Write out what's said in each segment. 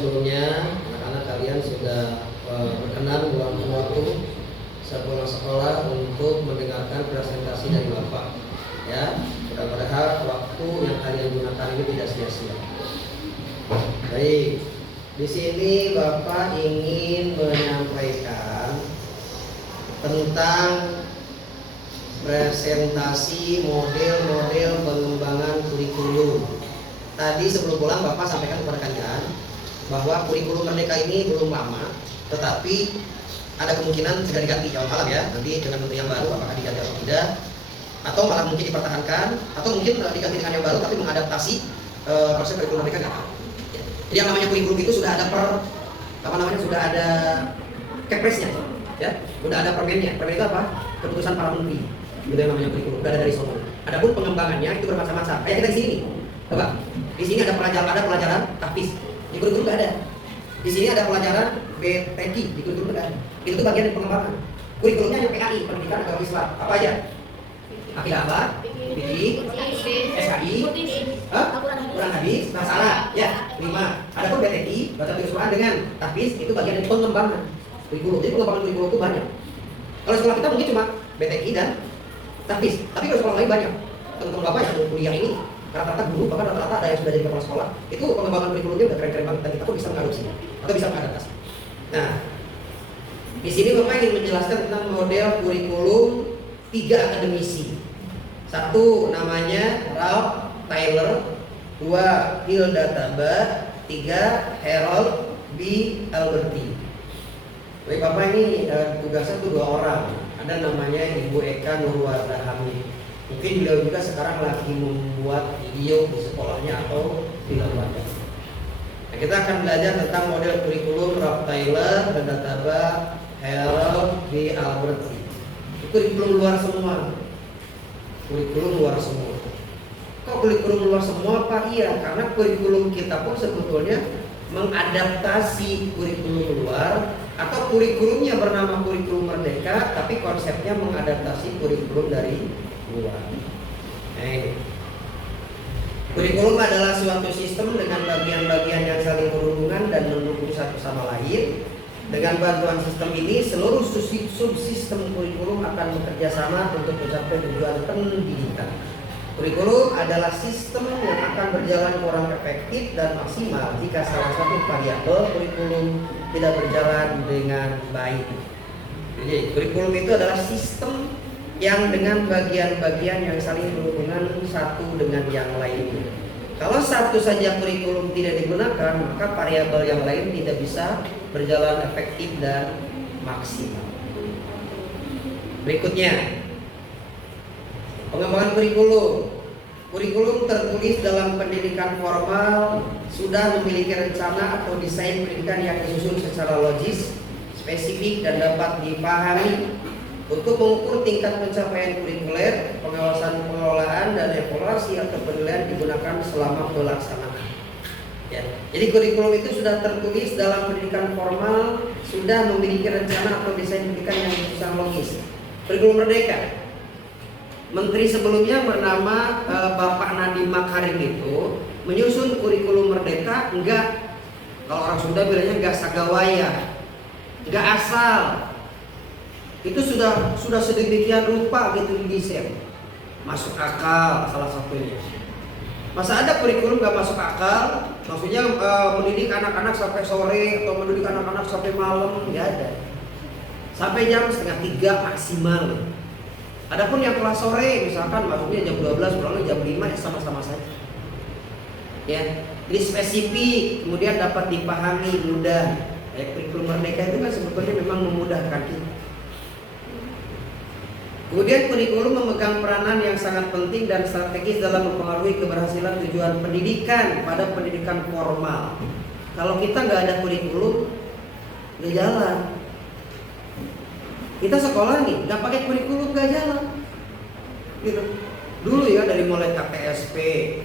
sebelumnya anak-anak kalian sudah berkenan meluangkan waktu sepulang sekolah untuk mendengarkan presentasi dari Bapak. Ya, mudah-mudahan waktu yang kalian gunakan ini tidak sia-sia. Baik, di sini Bapak ingin menyampaikan tentang presentasi model-model pengembangan kurikulum. Tadi sebelum pulang Bapak sampaikan kepada kalian bahwa kurikulum Merdeka ini belum lama, tetapi ada kemungkinan sudah diganti jawab malam ya, nanti dengan menteri yang baru apakah diganti atau tidak, atau malah mungkin dipertahankan, atau mungkin diganti dengan yang baru tapi mengadaptasi proses kurikulum Merdeka nggak tahu. Jadi yang namanya kurikulum itu sudah ada sudah ada kepresnya, ya, sudah ada permennya. Permen itu apa? Keputusan para menteri. Itu yang namanya kurikulum, sudah ada dari sono. Adapun pengembangannya itu bermacam-macam. Kayak kita di sini, coba. Di sini ada pelajaran tahfiz. Di kurikulum nggak ada. Di sini ada pelajaran BTQ, di kurikulum nggak ada. Itu tuh bagian dari pengembangan. Kurikulumnya hanya PKI, Pendidikan Agama Islam. Apa aja? Akidah apa? Fikih, SKI, Quran hadis, bahasa Arab, ya, 5. Adapun BTQ, baca tulis Quran dengan tahfiz, itu bagian dari pengembangan kurikulum. Jadi pengembangan kurikulum itu banyak. Kalau sekolah kita mungkin cuma BTQ dan tahfiz, tapi kalau sekolah lain banyak. Teman-teman Bapak yang kuliah ini rata-rata guru, bahkan rata-rata ada yang sudah jadi kepala sekolah. Itu pengembangan kurikulumnya udah keren-keren banget dan kita pun bisa mengadopsi atau bisa mengadaptasi. Nah, di sini Bapak ingin menjelaskan tentang model kurikulum 3 akademisi. 1 namanya Ralph Tyler, 2 Hilda Tabat, 3 Harold B. Alberti. Baik Bapak ini tugasnya tuh 2 orang. Ada namanya Ibu Eka Nurwarda Hamid. Mungkin beliau juga sekarang lagi membuat video di sekolahnya atau di lembaga. Nah, kita akan belajar tentang model kurikulum Ralph Tyler, Hilda Tabat, Harold B. Alberti. Itu kurikulum luar semua. Kurikulum luar semua. Kok kurikulum luar semua Pak? Iya, karena kurikulum kita pun sebetulnya mengadaptasi kurikulum luar, atau kurikulumnya bernama kurikulum Merdeka, tapi konsepnya mengadaptasi kurikulum dari luar. Nah, ini. Kurikulum adalah suatu sistem dengan bagian-bagian yang saling berhubungan dan mendukung satu sama lain. Dengan bantuan sistem ini, seluruh subsistem kurikulum akan bekerja sama untuk mencapai tujuan pendidikan. Kurikulum adalah sistem yang akan berjalan kurang efektif dan maksimal jika salah satu variabel kurikulum tidak berjalan dengan baik. Jadi, kurikulum itu adalah sistem yang dengan bagian-bagian yang saling berhubungan satu dengan yang lainnya. Kalau satu saja kurikulum tidak digunakan, maka variabel yang lain tidak bisa berjalan efektif dan maksimal. Berikutnya, pengembangan kurikulum. Kurikulum tertulis dalam pendidikan formal sudah memiliki rencana atau desain pendidikan yang disusun secara logis, spesifik, dan dapat dipahami. Untuk mengukur tingkat pencapaian kurikuler, pengawasan pengelolaan dan evaluasi atau penilaian digunakan selama pelaksanaan. Ya. Jadi kurikulum itu sudah tertulis dalam pendidikan formal, sudah memiliki rencana atau desain pendidikan yang disusun logis. Kurikulum Merdeka. Menteri sebelumnya bernama Bapak Nadiem Makarim itu menyusun kurikulum Merdeka enggak, kalau orang Sunda bilangnya enggak sagawaya, enggak asal. Itu sudah sedemikian rupa gitu didesain, masuk akal salah satunya. Masa ada kurikulum nggak masuk akal? Maksudnya mendidik anak-anak sampai sore atau mendidik anak-anak sampai malam? Nggak ada. Sampai jam 2:30 maksimal. Adapun yang kelas sore misalkan maksudnya jam 12 pulangnya jam 5 ya sama-sama saja. Ya, jadi spesifik, kemudian dapat dipahami mudah. Kurikulum Merdeka itu kan sebetulnya memang memudahkan kita. Kemudian kurikulum memegang peranan yang sangat penting dan strategis dalam mempengaruhi keberhasilan tujuan pendidikan pada pendidikan formal. Kalau kita nggak ada kurikulum, nggak jalan. Kita sekolah nih, nggak pakai kurikulum nggak jalan. Gitu. Dulu ya dari mulai KTSP,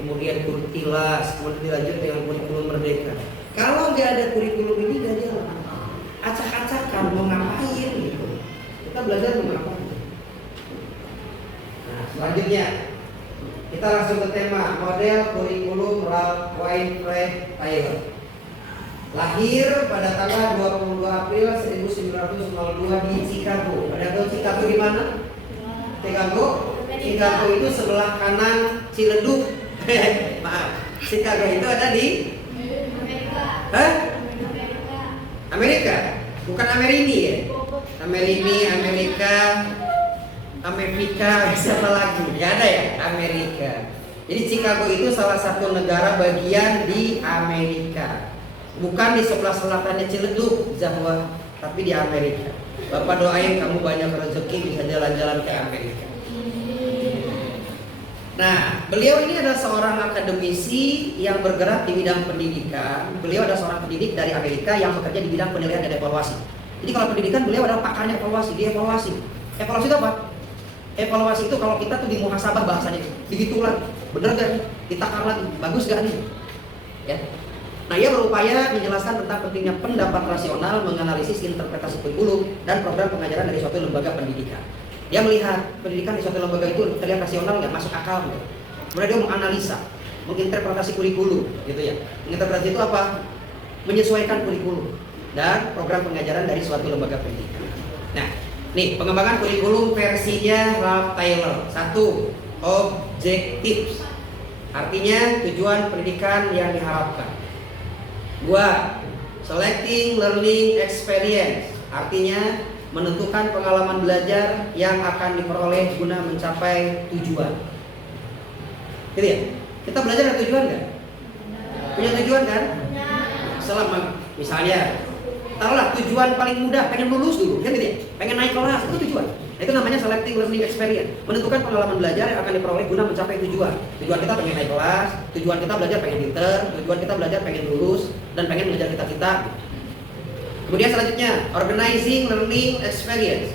kemudian Kurtilas, kemudian dilanjut dengan kurikulum Merdeka. Kalau nggak ada kurikulum ini nggak jalan. Acak-acakan mau ngapain gitu. Kita belajar mau ngapain. Selanjutnya kita langsung ke tema model kurikulum Ralph Tyler. Lahir pada tanggal 22 April 1902 di Chicago. Ada tahu Chicago di mana? Chicago? Chicago itu sebelah kanan Ciledug. Maaf. Chicago itu ada di Amerika. Hah? Amerika? Bukan Amerini ya? Amerini, Amerika, siapa lagi? Ya ada ya? Amerika. Jadi Chicago itu salah satu negara bagian di Amerika. Bukan di sebelah selatannya Ciledug, Jawa, tapi di Amerika. Bapak doain kamu banyak rezeki bisa jalan-jalan ke Amerika. Nah, beliau ini adalah seorang akademisi yang bergerak di bidang pendidikan. Beliau adalah seorang pendidik dari Amerika yang bekerja di bidang penilaian dan evaluasi. Jadi kalau pendidikan beliau adalah pakarnya evaluasi, dia evaluasi. Evaluasi itu apa? Evaluasi itu kalau kita tuh di muhasabah bahasanya, dihitung lagi, bener gak nih? Ditakar lagi, bagus gak nih? Ya. Nah, ia berupaya menjelaskan tentang pentingnya pendapat rasional, menganalisis interpretasi kurikulum dan program pengajaran dari suatu lembaga pendidikan. Dia melihat pendidikan di suatu lembaga itu terlihat rasional, nggak masuk akal, gitu. Kemudian dia menganalisa, menginterpretasi kurikulum, gitu ya. Menginterpretasi itu apa? Menyesuaikan kurikulum dan program pengajaran dari suatu lembaga pendidikan. Nah, nih pengembangan kurikulum versinya Ralph Taylor. 1. Objektif, artinya tujuan pendidikan yang diharapkan. 2. Selecting learning experience, artinya menentukan pengalaman belajar yang akan diperoleh guna mencapai tujuan. Gitu ya? Kita belajar ada tujuan nggak? Punya tujuan kan? Selama misalnya, taruhlah tujuan paling mudah pengen lulus dulu, kan gitu ya? Pengen naik kelas, itu tujuan. Nah, itu namanya selecting learning experience, menentukan pengalaman belajar yang akan diperoleh guna mencapai tujuan. Tujuan kita pengen naik kelas, tujuan kita belajar pengen pinter, tujuan kita belajar pengen lulus dan pengen mengejar cita-cita. Kemudian selanjutnya, organizing learning experience,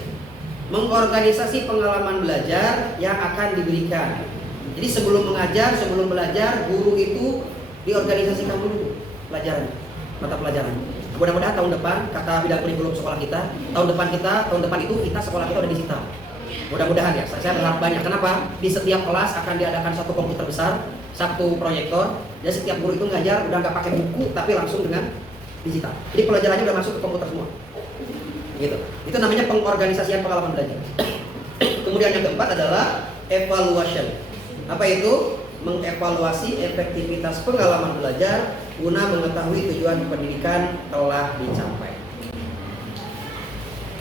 mengorganisasi pengalaman belajar yang akan diberikan. Jadi sebelum mengajar, sebelum belajar, guru itu diorganisasikan dulu pelajaran, mata pelajaran. Mudah-mudahan tahun depan, kata bidang kurikulum sekolah kita, tahun depan itu kita sekolah kita udah digital. Mudah-mudahan ya, saya berharap banyak. Kenapa? Di setiap kelas akan diadakan satu komputer besar, satu proyektor, dan setiap guru itu ngajar udah nggak pakai buku, tapi langsung dengan digital. Jadi pelajarannya udah masuk ke komputer semua. Gitu. Itu namanya pengorganisasian pengalaman belajar. Kemudian yang keempat adalah evaluation. Apa itu? Mengevaluasi efektivitas pengalaman belajar guna mengetahui tujuan pendidikan telah dicapai.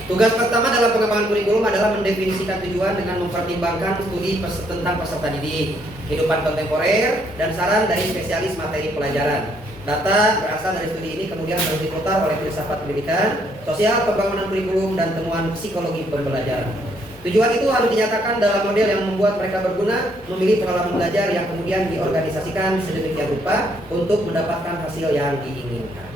Tugas pertama dalam pengembangan kurikulum adalah mendefinisikan tujuan dengan mempertimbangkan studi tentang peserta didik, kehidupan kontemporer, dan saran dari spesialis materi pelajaran. Data berasal dari studi ini kemudian harus diputar oleh filsafat pendidikan, sosial pembangunan kurikulum, dan temuan psikologi pembelajaran. Tujuan itu harus dinyatakan dalam model yang membuat mereka berguna, memilih pengalaman belajar yang kemudian diorganisasikan sedemikian rupa untuk mendapatkan hasil yang diinginkan.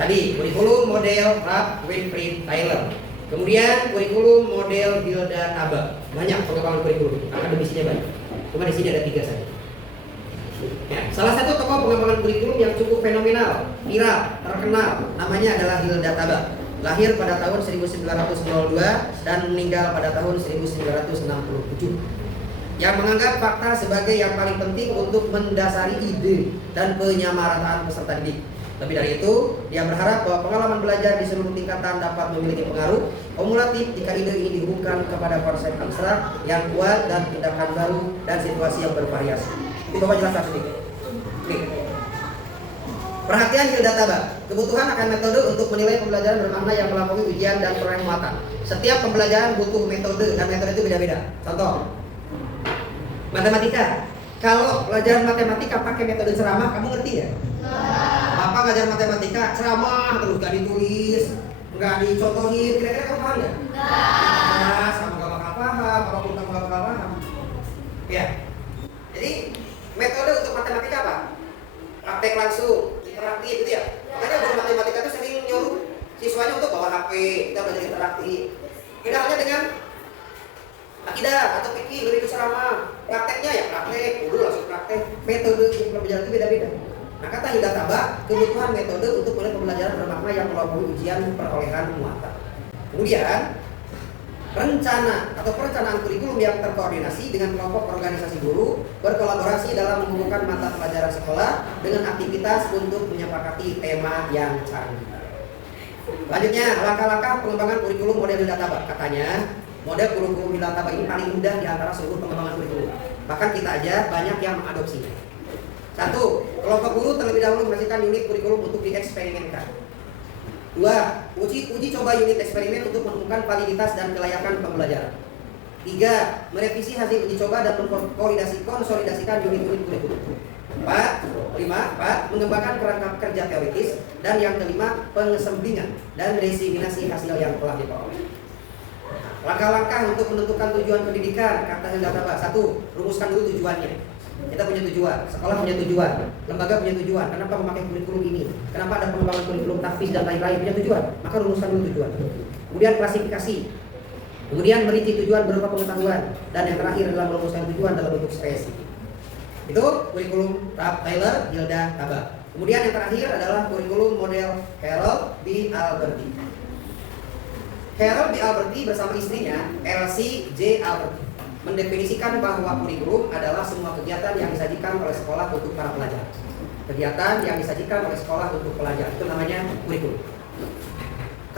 Tadi kurikulum model Ralph Winfried Taylor. Kemudian kurikulum model Hilda Taba. Banyak pengembangan kurikulum, akademisinya banyak. Cuma di sini ada 3 saja. Ya, salah satu tokoh pengembangan kurikulum yang cukup fenomenal, viral, terkenal, namanya adalah Hilda Taba. Lahir pada tahun 1902 dan meninggal pada tahun 1967. Yang menganggap fakta sebagai yang paling penting untuk mendasari ide dan penyamarataan peserta didik. Lebih dari itu, dia berharap bahwa pengalaman belajar di seluruh tingkatan dapat memiliki pengaruh kumulatif jika ide ini dihubungkan kepada konsep abstrak yang kuat dan tindakan baru dan situasi yang bervariasi. Ini Bapak jelaskan sedikit. Nih. Perhatian Hilda Taba, kebutuhan akan metode untuk menilai pembelajaran bermakna yang melampaui ujian dan peroleh muatan. Setiap pembelajaran butuh metode dan metode itu beda-beda. Contoh, matematika. Kalau pelajaran matematika pakai metode ceramah, kamu ngerti ya? Bapak ngajar matematika, ceramah terus gak ditulis, gak dicontohin, kira-kira kamu paham nggak? Nah, sama gak bakal paham, apapun kamu gak bakal paham. Ya, jadi metode untuk matematika apa? Praktek langsung, interaktif gitu ya. Makanya guru matematika itu sering nyuruh siswanya untuk bawa HP, kita belajar interaktif. Tidak hanya dengan akidah atau fikih, lebih ke ceramah. Prakteknya ya praktek, udah langsung praktek. Metode pembelajaran itu beda-beda. Nah, kata Hilda Taba, kebutuhan metode untuk mulai pembelajaran bermakna yang melampaui ujian perolehan muatan. Kemudian rencana atau perencanaan kurikulum yang terkoordinasi dengan kelompok organisasi guru, berkolaborasi dalam menghubungkan mata pelajaran sekolah dengan aktivitas untuk menyepakati tema yang canggih. Selanjutnya, langkah-langkah pengembangan kurikulum model Wildataba. Katanya, model kurikulum Wildataba ini paling mudah di antara seluruh pengembangan kurikulum. Bahkan kita aja banyak yang mengadopsinya. 1. Kelompok guru terlebih dahulu menghasilkan unit kurikulum untuk dieksperimenkan. 2. Uji coba unit eksperimen untuk menemukan validitas dan kelayakan pembelajaran. 3. Merevisi hasil uji coba dan konsolidasikan unit-unit kurikulum. 4. Mengembangkan kerangka kerja teoritis. Dan yang kelima, pengesemblingan dan diseminasi hasil yang telah diperoleh. Langkah-langkah untuk menentukan tujuan pendidikan, kata Wildataba. 1. Rumuskan dulu tujuannya. Kita punya tujuan, sekolah punya tujuan, lembaga punya tujuan. Kenapa memakai kurikulum ini? Kenapa ada pengembangan kurikulum tahfiz dan lain-lain? Punya tujuan, maka rumuskan dulu tujuan. Kemudian klasifikasi. Kemudian merinci tujuan berupa pengetahuan. Dan yang terakhir adalah merumuskan tujuan dalam bentuk spesifik. Itu kurikulum Ralph Tyler Wildataba. Kemudian yang terakhir adalah kurikulum model Harold B. Alberti. Harold B. Alberti bersama istrinya Elsie J. Alberti mendefinisikan bahwa kurikulum adalah semua kegiatan yang disajikan oleh sekolah untuk para pelajar. Kegiatan yang disajikan oleh sekolah untuk pelajar, itu namanya kurikulum.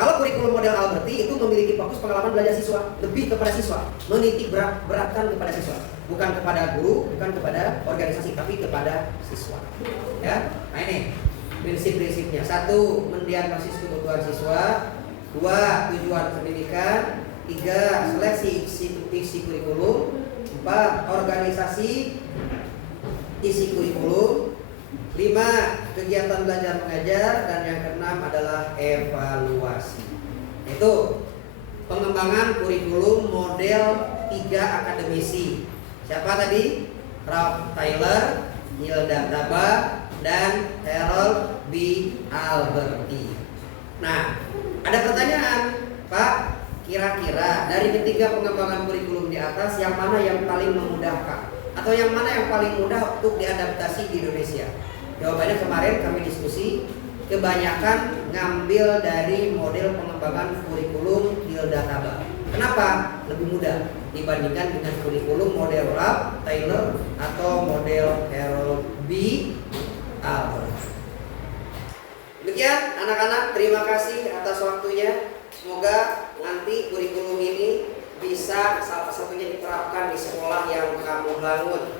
Kalau kurikulum model Alberti itu memiliki fokus pengalaman belajar siswa, lebih kepada siswa, menitik beratkan kepada siswa, bukan kepada guru, bukan kepada organisasi, tapi kepada siswa. Ya, nah ini prinsip-prinsipnya. 1. Mendiagnosis kebutuhan siswa. 2. Tujuan pendidikan. 3. Seleksi isi kurikulum. 4. Organisasi isi kurikulum. 5. Kegiatan belajar mengajar. Dan yang keenam adalah evaluasi. Itu pengembangan kurikulum model 3 akademisi. Siapa tadi? Ralph Tyler, Wildataba, dan Harold B. Alberti. Nah, ada pertanyaan, Pak. Kira-kira dari ketiga pengembangan kurikulum di atas, yang mana yang paling memudahkan? Atau yang mana yang paling mudah untuk diadaptasi di Indonesia? Jawabannya kemarin kami diskusi, kebanyakan ngambil dari model pengembangan kurikulum Wildataba. Kenapa? Lebih mudah dibandingkan dengan kurikulum model Ralph Tyler atau model Harold B. Alberti. Demikian anak-anak, terima kasih atas waktunya. Semoga nanti kurikulum ini bisa salah satunya diterapkan di sekolah yang kamu bangun.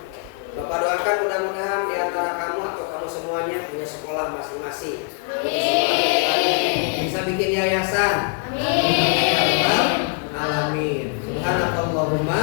Bapak doakan mudah-mudahan di antara kamu atau kamu semuanya punya sekolah masing-masing. Bisa bikin yayasan. Amin. Subhanakallahumma